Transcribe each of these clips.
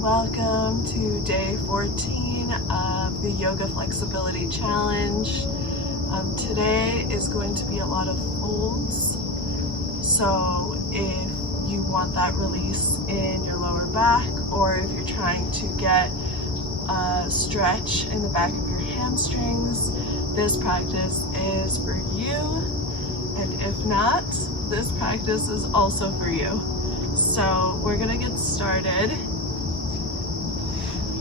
welcome to day 14 of the Yoga Flexibility Challenge. Today is going to be a lot of folds, so if you want that release in your lower back, or if you're trying to get a stretch in the back of your hamstrings, this practice is for you. And if not, this practice is also for you. So we're gonna get started.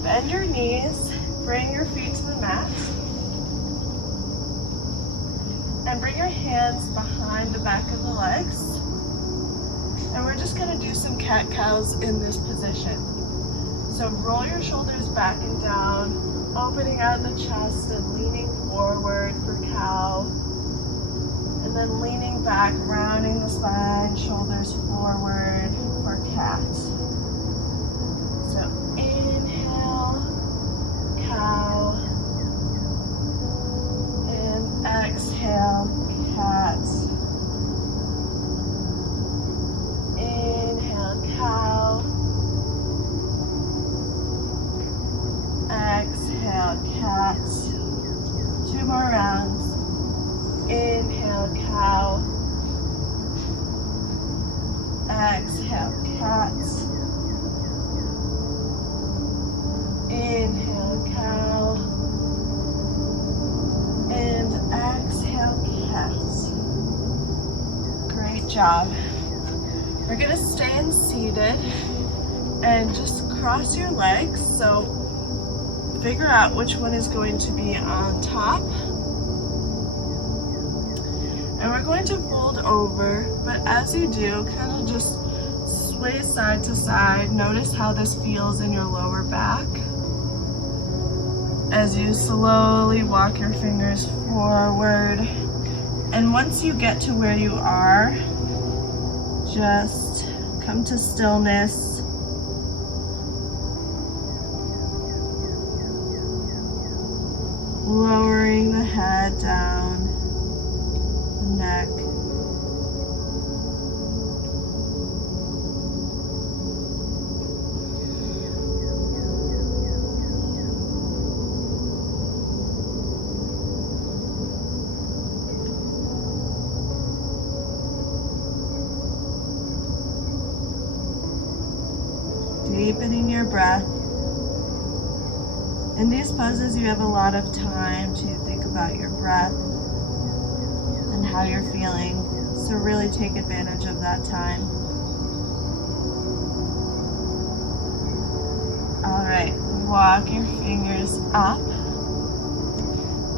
Bend your knees, bring your feet to the mat, and bring your hands behind the back of the legs. And we're just gonna do some cat-cows in this position. So roll your shoulders back and down, opening out the chest and leaning forward for cow. And then leaning back, rounding the spine, shoulders forward for cat. So inhale, cow, and exhale, cat. Inhale, cow. Exhale, cat. 2 more rounds. Inhale, cow. Exhale, cat. Inhale, cow. And exhale, cat. Great job. We're gonna stay seated and just cross your legs. So figure out which one is going to be on top. And we're going to fold over, but as you do, kind of just sway side to side. Notice how this feels in your lower back. As you slowly walk your fingers forward. And once you get to where you are, just come to stillness. Lowering the head down. Neck. Deepening your breath. In these poses, you have a lot of time to think about your breath and how you're feeling, so really take advantage of that time. All right, walk your fingers up.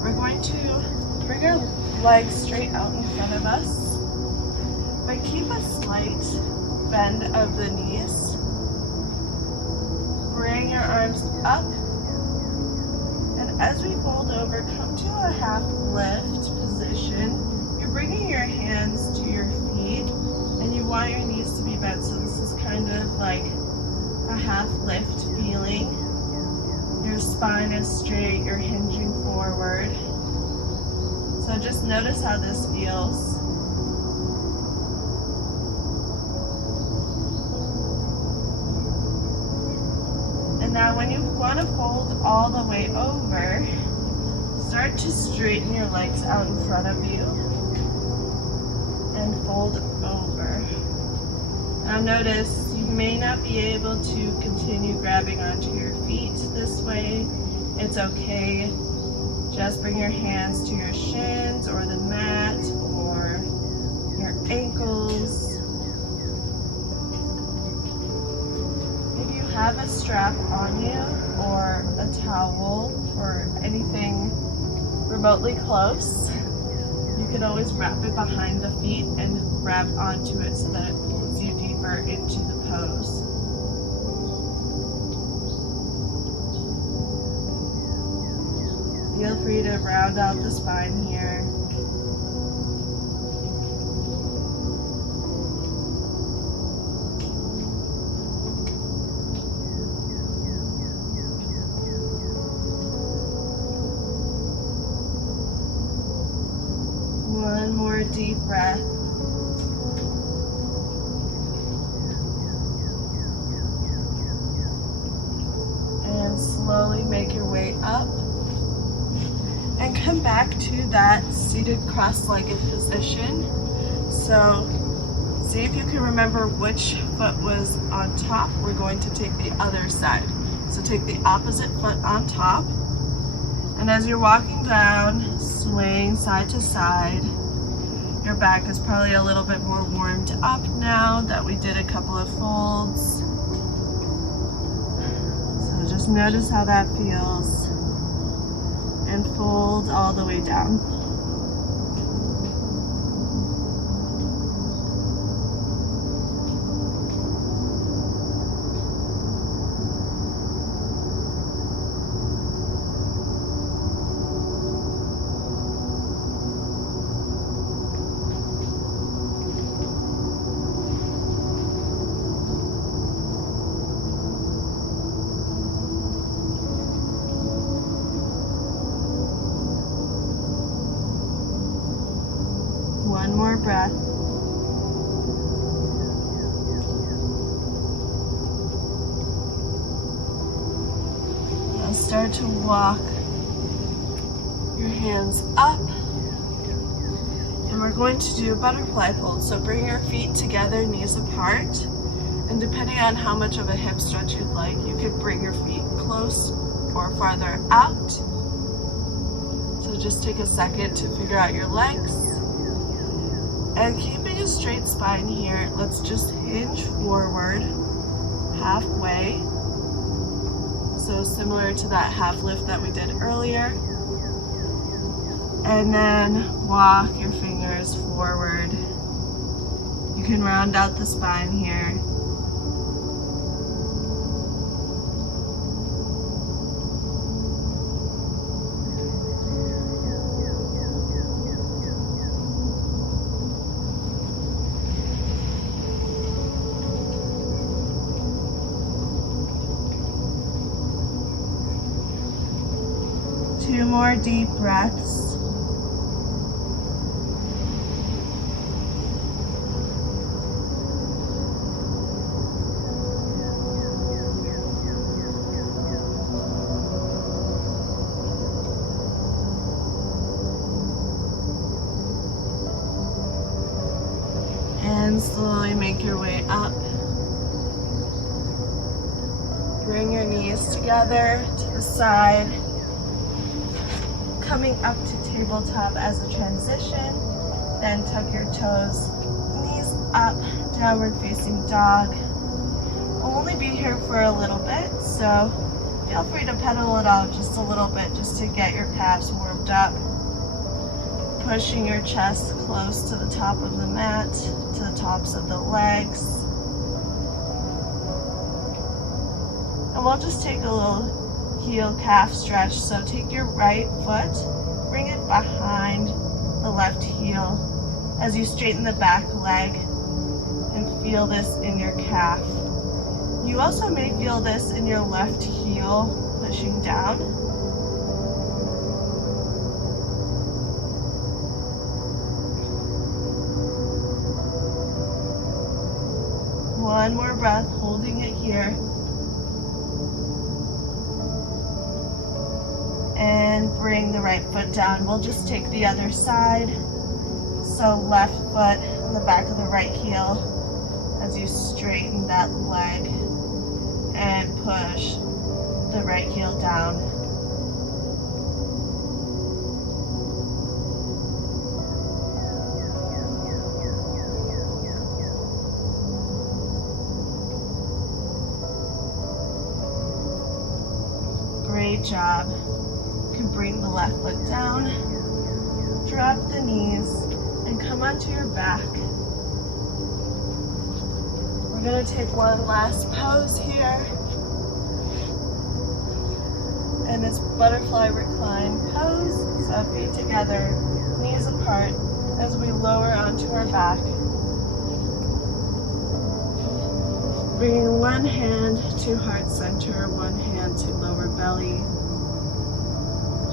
We're going to bring our legs straight out in front of us, but keep a slight bend of the knees. Bring your arms up, and as we fold over, come to a half lift position. Bringing your hands to your feet, and you want your knees to be bent, so this is kind of like a half lift feeling. Your spine is straight, you're hinging forward. So just notice how this feels. And now when you want to fold all the way over, start to straighten your legs out in front of you. And fold over. Now notice you may not be able to continue grabbing onto your feet this way. It's okay. Just bring your hands to your shins or the mat or your ankles. If you have a strap on you or a towel or anything remotely close, you can always wrap it behind the feet and grab onto it so that it pulls you deeper into the pose. Feel free to round out the spine here. One more deep breath. slowly make your way up and come back to that seated cross-legged position. So see if you can remember which foot was on top. We're going to take the other side. So take the opposite foot on top, and as you're walking down, swaying side to side, your back is probably a little bit more warmed up now that we did a couple of folds. So just notice how that feels, and fold all the way down. One more breath. Now start to walk your hands up. And we're going to do a butterfly fold. So bring your feet together, knees apart. And depending on how much of a hip stretch you'd like, you could bring your feet close or farther out. So just take a second to figure out your legs. And keeping a straight spine here, let's just hinge forward halfway. So similar to that half lift that we did earlier. And then walk your fingers forward. You can round out the spine here. Two more deep breaths. And slowly make your way up. Bring your knees together to the side. Coming up to tabletop as a transition, then tuck your toes, knees up, downward facing dog. We'll only be here for a little bit, so feel free to pedal it out just a little bit just to get your calves warmed up. Pushing your chest close to the top of the mat, to the tops of the legs. And we'll just take a little heel calf stretch. So take your right foot, bring it behind the left heel as you straighten the back leg and feel this in your calf. You also may feel this in your left heel pushing down. One more breath, holding it here. And bring the right foot down. We'll just take the other side. So left foot on the back of the right heel as you straighten that leg and push the right heel down. Great job. You can bring the left foot down, drop the knees, and come onto your back. We're going to take one last pose here. And it's butterfly recline pose. So feet together, knees apart as we lower onto our back. Bringing one hand to heart center, one hand to lower belly.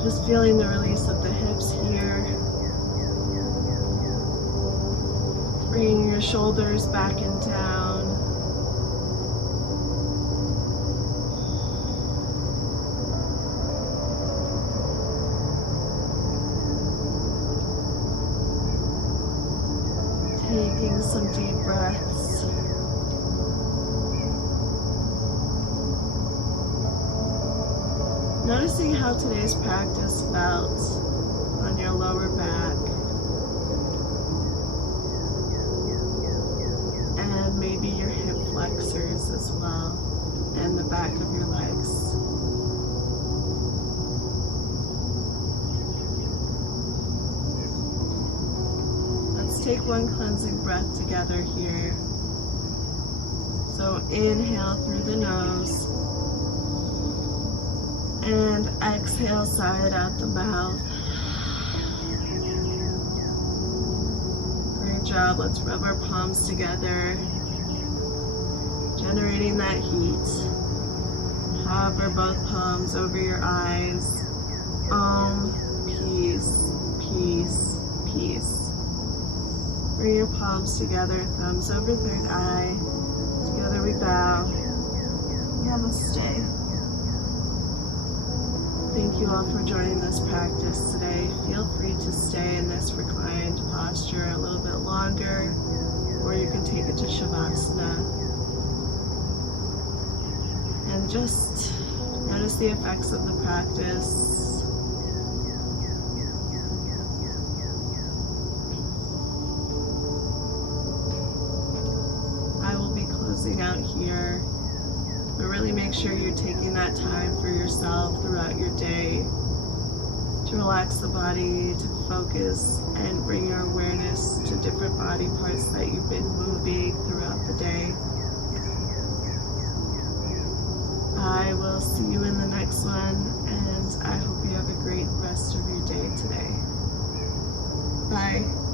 Just feeling the release of the hips here. Bringing your shoulders back and down. Noticing how today's practice felt on your lower back and maybe your hip flexors as well and the back of your legs. Let's take one cleansing breath together here. So inhale through the nose and exhale, sigh it out the mouth. Great job. Let's rub our palms together, generating that heat. Hover both palms over your eyes. Om, peace, peace, peace. Bring your palms together, thumbs over third eye. Together we bow. Namaste. Thank you all for joining this practice today. Feel free to stay in this reclined posture a little bit longer, or you can take it to Shavasana. And just notice the effects of the practice. I will be closing out here. But really make sure you're taking that time for yourself throughout your day to relax the body, to focus and bring your awareness to different body parts that you've been moving throughout the day. I will see you in the next one, and I hope you have a great rest of your day today. Bye.